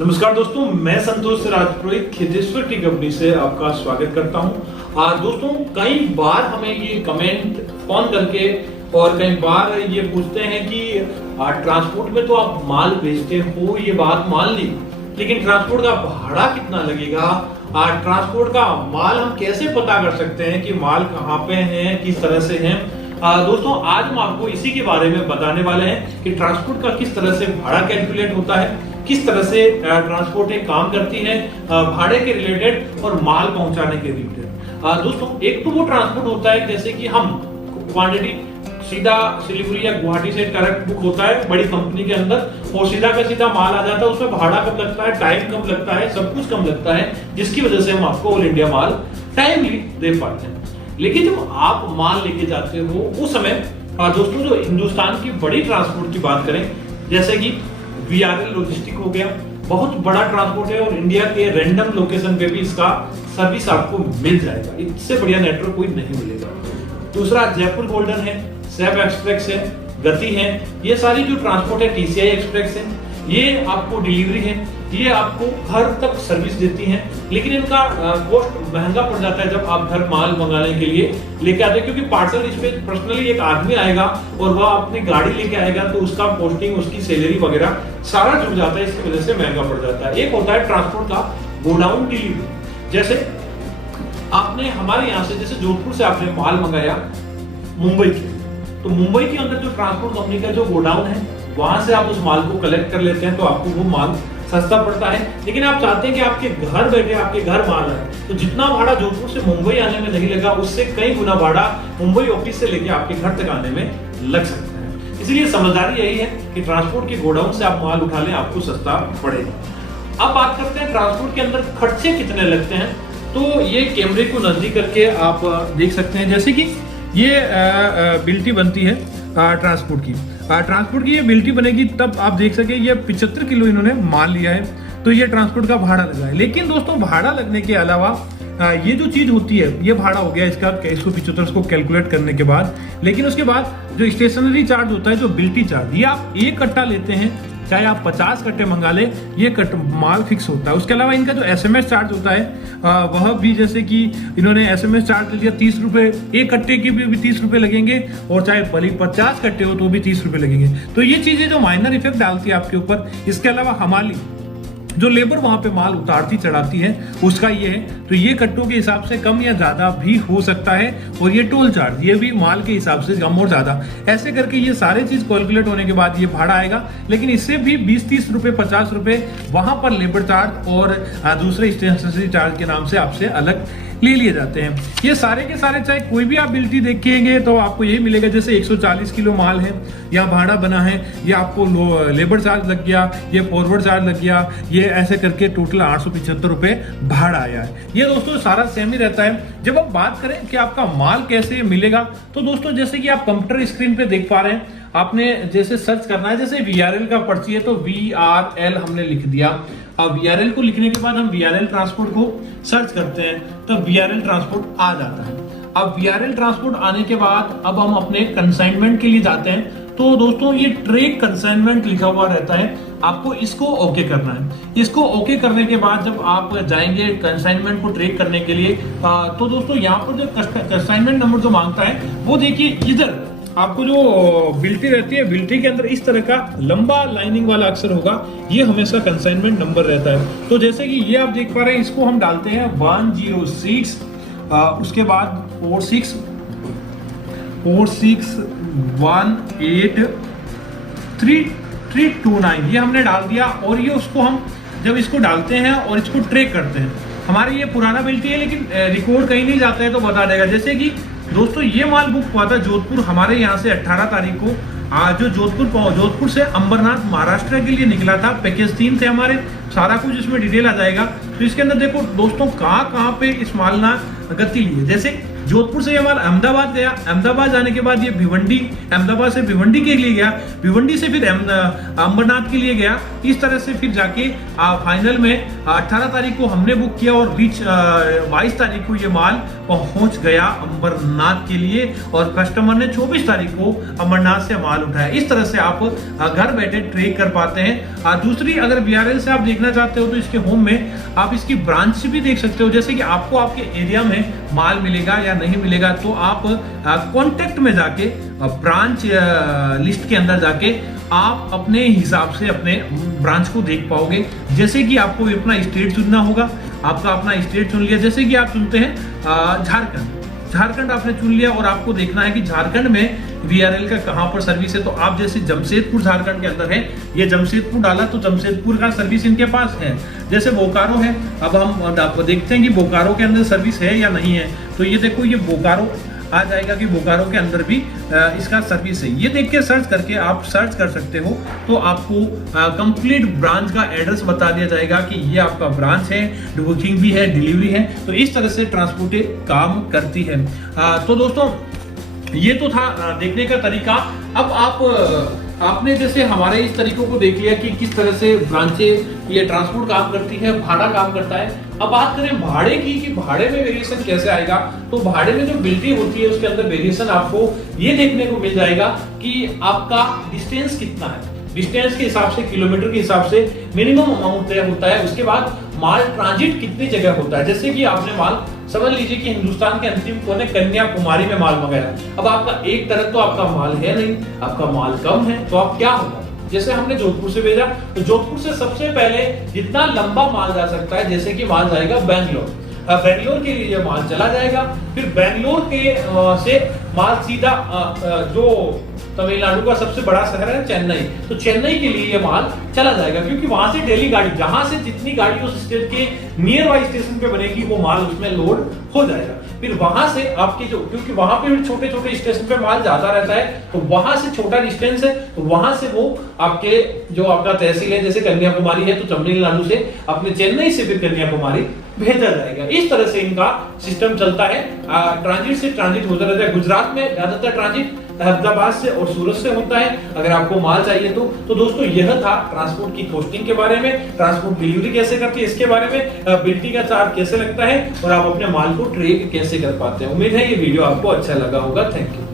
नमस्कार दोस्तों, मैं संतोष राजपुरोहित खेतेश्वर की कंपनी से आपका स्वागत करता हूं। दोस्तों, कई बार हमें ये कमेंट फोन करके और कई बार ये पूछते हैं कि ट्रांसपोर्ट में तो आप माल भेजते हो, ये बात मान ली, लेकिन ट्रांसपोर्ट का भाड़ा कितना लगेगा, ट्रांसपोर्ट का माल हम कैसे पता कर सकते हैं कि माल कहाँ पे है, किस तरह से है। दोस्तों, आज हम आपको इसी के बारे में बताने वाले हैं कि ट्रांसपोर्ट का किस तरह से भाड़ा कैलकुलेट होता है, किस तरह से ट्रांसपोर्ट एक काम करती है भाड़े के रिलेटेड और माल पहुंचाने के रिलेटेड। दोस्तों, एक तो वो ट्रांसपोर्ट होता है जैसे कि हम क्वांटिटी सीधा सिलीगुड़ी या गुवाहाटी से डायरेक्ट बुक होता है बड़ी कंपनी के अंदर और सीधा का सीधा माल आ जाता है। उसमें भाड़ा कम लगता है, टाइम कम लगता है, सब कुछ कम लगता है, जिसकी वजह से हम आपको ऑल इंडिया माल टाइमली दे पाते हैं। लेकिन जब आप माल लेके जाते हो उस समय दोस्तों, जो हिंदुस्तान की बड़ी ट्रांसपोर्ट की बात करें, जैसे कि VRL लॉजिस्टिक हो गया, बहुत बड़ा ट्रांसपोर्ट है और इंडिया के रैंडम लोकेशन पे भी इसका सर्विस आपको मिल जाएगा। इससे बढ़िया नेटवर्क कोई नहीं मिलेगा। दूसरा जयपुर गोल्डन है, सैब एक्सप्रेस है, गति है, ये सारी जो ट्रांसपोर्ट है, TCI एक्सप्रेस है, ये आपको डिलीवरी है, ये आपको घर तक सर्विस देती हैं। लेकिन इनका कॉस्ट महंगा पड़ जाता है जब आप घर माल मंगाने के लिए लेके आते हैं, क्योंकि पार्सल इस पे पर्सनली एक आदमी आएगा और वह अपनी गाड़ी लेके आएगा, तो उसका पोस्टिंग, उसकी सैलरी वगैरह सारा जुड़ जाता है, इसकी वजह से महंगा पड़ जाता है। एक होता है ट्रांसपोर्ट का गोडाउन डिलीवरी। जैसे आपने हमारे यहाँ से, जैसे जोधपुर से आपने माल मंगाया मुंबई के, तो मुंबई के अंदर जो ट्रांसपोर्ट कंपनी का जो गोडाउन है, वहां से आप उस माल को कलेक्ट कर लेते हैं, तो आपको वो माल सस्ता पड़ता है। लेकिन आप चाहते हैं कि आपके घर बैठे आपके घर माल है, तो जितना भाड़ा जोधपुर से मुंबई आने में नहीं लगा, उससे कई गुना भाड़ा मुंबई ऑफिस से लेके आपके घर तक आने में लग सकता है। इसलिए समझदारी यही है कि ट्रांसपोर्ट के गोडाउन से आप माल उठा लें, आपको सस्ता पड़ेगा। अब बात करते हैं ट्रांसपोर्ट के अंदर खर्चे कितने लगते हैं। तो ये कैमरे को नजदीक करके आप देख सकते हैं, जैसे कि ये बिल्टी बनती है ट्रांसपोर्ट की ये बिल्टी बनेगी, तब आप देख सके ये 75 किलो इन्होंने माल लिया है, तो ये ट्रांसपोर्ट का भाड़ा लगा है। लेकिन दोस्तों, भाड़ा लगने के अलावा ये जो चीज होती है, ये भाड़ा हो गया इसका 175 को कैलकुलेट करने के बाद। लेकिन उसके बाद जो स्टेशनरी चार्ज होता है, जो बिल्टी चार्ज, ये आप एक कट्टा लेते हैं, चाहे आप 50 कट्टे मंगा ले, ये माल फिक्स होता है। उसके अलावा इनका जो SMS चार्ज होता है वह भी, जैसे कि इन्होंने SMS चार्ज लिया 30 रुपए, एक कट्टे के भी 30 रुपए लगेंगे, और चाहे भले 50 कट्टे हो तो भी 30 रुपए लगेंगे। तो ये चीजें जो माइनर इफेक्ट डालती है आपके ऊपर। इसके अलावा हमारी जो लेबर वहां पे माल उतारती चढ़ाती है, उसका ये है, तो ये कट्टों के हिसाब से कम या ज्यादा भी हो सकता है। और ये टोल चार्ज, ये भी माल के हिसाब से कम और ज्यादा, ऐसे करके ये सारे चीज कैलकुलेट होने के बाद ये भाड़ा आएगा। लेकिन इससे भी 20-30 रुपए, 50 रुपए वहां पर लेबर चार्ज और दूसरे स्टेशनरी चार्ज के नाम से आपसे अलग ले लिए जाते हैं। ये सारे के सारे, चाहे कोई भी आप बिल्टी देखेंगे तो आपको यही मिलेगा। जैसे 140 किलो माल है, या भाड़ा बना है, ये आपको लेबर चार्ज लग गया, ये फॉरवर्ड चार्ज लग गया, ये ऐसे करके टोटल 875 रुपए भाड़ा आया है। ये दोस्तों सारा सेम ही रहता है। जब आप बात करें कि आपका माल कैसे मिलेगा, तो दोस्तों जैसे कि आप कंप्यूटर स्क्रीन पे देख पा रहे हैं, आपने जैसे सर्च करना है, जैसे VRL का पर्ची है तो VRL हमने लिख दिया। अब VRL को लिखने के बाद हम VRL ट्रांसपोर्ट को सर्च करते हैं, तो VRL ट्रांसपोर्ट आ जाता है। अब VRL ट्रांसपोर्ट आने के बाद अब हम अपने कंसाइनमेंट के लिए जाते हैं। तो दोस्तों, ये ट्रेक कंसाइनमेंट लिखा हुआ रहता है, आपको इसको ओके करना है। इसको ओके करने के बाद जब आप जाएंगे कंसाइनमेंट को ट्रेक करने के लिए, तो दोस्तों यहाँ पर जो कंसाइनमेंट नंबर जो मांगता है, वो देखिए इधर आपको जो बिल्टी रहती है, बिल्टी के अंदर इस तरह का लंबा लाइनिंग वाला अक्षर होगा, ये हमेशा कंसाइनमेंट नंबर रहता है। तो जैसे कि ये आप देख पा रहे हैं, इसको हम डालते हैं 106, उसके बाद 46 18 329, ये हमने डाल दिया। और ये उसको हम जब इसको डालते हैं और इसको ट्रैक करते हैं, हमारे ये पुराना बिल्टी है, लेकिन रिकॉर्ड कहीं नहीं जाता है तो बता देगा। जैसे कि दोस्तों, ये माल बुक हुआ था जोधपुर हमारे यहाँ से 18 तारीख को, जो जोधपुर से अंबरनाथ महाराष्ट्र के लिए निकला था। पैकेज 3 थे हमारे, सारा कुछ इसमें डिटेल आ जाएगा। तो इसके अंदर देखो दोस्तों, कहाँ पे इस माल ना गति ली है। जैसे जोधपुर से ये माल अहमदाबाद गया, अहमदाबाद जाने के बाद ये भिवंडी, अहमदाबाद से भिवंडी के लिए गया, भिवंडी से फिर अंबरनाथ के लिए गया। इस तरह से फिर जाके फाइनल में 18 तारीख को हमने बुक किया और 22 तारीख को ये माल पहुंच गया अंबरनाथ के लिए, और कस्टमर ने 24 तारीख को अंबरनाथ से माल उठाया। इस तरह से आप घर बैठे ट्रेक कर पाते हैं। दूसरी, अगर VRL से आप देखना चाहते हो तो इसके होम में आप इसकी ब्रांच भी देख सकते हो, जैसे कि आपको आपके एरिया में माल मिलेगा या नहीं मिलेगा तो आप कॉन्टेक्ट में जाके ब्रांच लिस्ट के अंदर जाके आप अपने हिसाब से अपने ब्रांच को देख पाओगे। जैसे कि आपको अपना स्टेट चुनना होगा, आपका अपना स्टेट चुन लिया, जैसे कि आप चुनते हैं झारखंड आपने चुन लिया और आपको देखना है कि झारखंड में वीआरएल का कहां पर सर्विस है। तो आप जैसे जमशेदपुर झारखंड के अंदर है, ये जमशेदपुर डाला तो जमशेदपुर का सर्विस इनके पास है। जैसे बोकारो है, अब हम देखते हैं कि बोकारो के अंदर सर्विस है या नहीं है। तो ये देखो, ये बोकारो आ जाएगा कि बोकारो के अंदर भी इसका सर्विस है। ये देख के सर्च करके आप सर्च कर सकते हो, तो आपको कंप्लीट ब्रांच का एड्रेस बता दिया जाएगा कि ये आपका ब्रांच है, बुकिंग भी है, डिलीवरी है। तो इस तरह से ट्रांसपोर्ट काम करती है। तो दोस्तों, ये तो था देखने का तरीका। अब आपने जैसे हमारे इस तरीकों को देख लिया कि किस तरह से ब्रांचें ये ट्रांसपोर्ट काम करती है, भाड़ा काम करता है। अब बात करें भाड़े की कि भाड़े में वेरिएशन कैसे आएगा। तो भाड़े में जो बिल्टी होती है उसके अंदर वेरिएशन आपको ये देखने को मिल जाएगा कि आपका डिस्टेंस कितना है। डिस्टेंस के हिसाब से, किलोमीटर के हिसाब से मिनिमम अमाउंट तय होता है। उसके बाद माल ट्रांजिट कितनी जगह होता है। जैसे कि आपने माल, समझ लीजिए कि हिंदुस्तान के अंतिम कोने कन्याकुमारी में माल मंगाया। अब आपका एक तरफ तो आपका माल है नहीं, आपका माल कम है, तो आप क्या होगा, जैसे हमने जोधपुर से भेजा तो जोधपुर से सबसे पहले जितना लंबा माल जा सकता है, जैसे कि माल जाएगा बेंगलोर, बेंगलोर के लिए माल चला जाएगा। फिर बेंगलोर के से माल सीधा जो तमिलनाडु का सबसे बड़ा शहर है चेन्नई, तो चेन्नई के लिए ये माल चला जाएगा, क्योंकि वहां से डेली गाड़ी, जहां से जितनी गाड़ी उस स्टेट के नियर बाई स्टेशन पे बनेगी वो माल उसमें लोड हो जाएगा। फिर वहां से आपके जो, क्योंकि वहां पे भी छोटे छोटे स्टेशन पे माल जाता रहता है, तो वहां से छोटा डिस्टेंस है, तो वहां से वो आपके जो आपका तहसील है, जैसे कन्याकुमारी है तो तमिलनाडु से अपने चेन्नई से फिर कन्याकुमारी भेजा जाएगा। इस तरह से इनका सिस्टम चलता है। ट्रांजिट से ट्रांजिट होता रहता है। गुजरात में ज्यादातर ट्रांजिट अहमदाबाद से और सूरत से होता है, अगर आपको माल चाहिए तो दोस्तों यह था ट्रांसपोर्ट की कॉस्टिंग के बारे में, ट्रांसपोर्ट डिलीवरी कैसे करती है इसके बारे में, बिल्टी का चार्ज कैसे लगता है और आप अपने माल को ट्रेक कैसे कर पाते हैं। उम्मीद है ये वीडियो आपको अच्छा लगा होगा। Thank you.